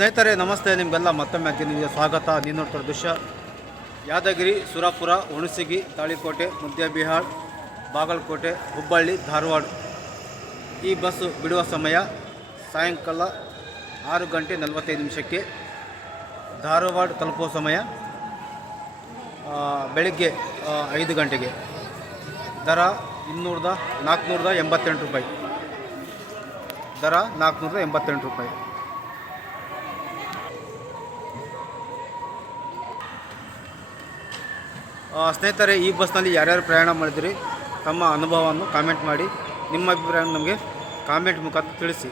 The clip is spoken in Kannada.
ಸ್ನೇಹಿತರೆ ನಮಸ್ತೆ, ನಿಮಗೆಲ್ಲ ಮತ್ತೊಮ್ಮೆ ಅಜ್ಜಿನಿಗೆ ಸ್ವಾಗತ. ನೀವು ನೋಡ್ತಾರೆ ದೃಶ್ಯ ಯಾದಗಿರಿ, ಸುರಪುರ, ಹುಣಸಗಿ, ತಾಳಿಕೋಟೆ, ಮುದ್ದೇಬಿಹಾಳ್, ಬಾಗಲಕೋಟೆ, ಹುಬ್ಬಳ್ಳಿ, ಧಾರವಾಡ. ಈ ಬಸ್ಸು ಬಿಡುವ ಸಮಯ ಸಾಯಂಕಾಲ 6:45. ಧಾರವಾಡ ತಲುಪುವ ಸಮಯ ಬೆಳಿಗ್ಗೆ 5 ಗಂಟೆಗೆ. ದರ 488 ರೂಪಾಯಿ. ದರ 488 ರೂಪಾಯಿ. ಸ್ನೇಹಿತರೆ, ಈ ಬಸ್ನಲ್ಲಿ ಯಾರ್ಯಾರು ಪ್ರಯಾಣ ಮಾಡಿದಿರಿ ತಮ್ಮ ಅನುಭವವನ್ನು ಕಾಮೆಂಟ್ ಮಾಡಿ. ನಿಮ್ಮ ಅಭಿಪ್ರಾಯವನ್ನು ನಮಗೆ ಕಾಮೆಂಟ್ ಮುಖಾಂತರ ತಿಳಿಸಿ.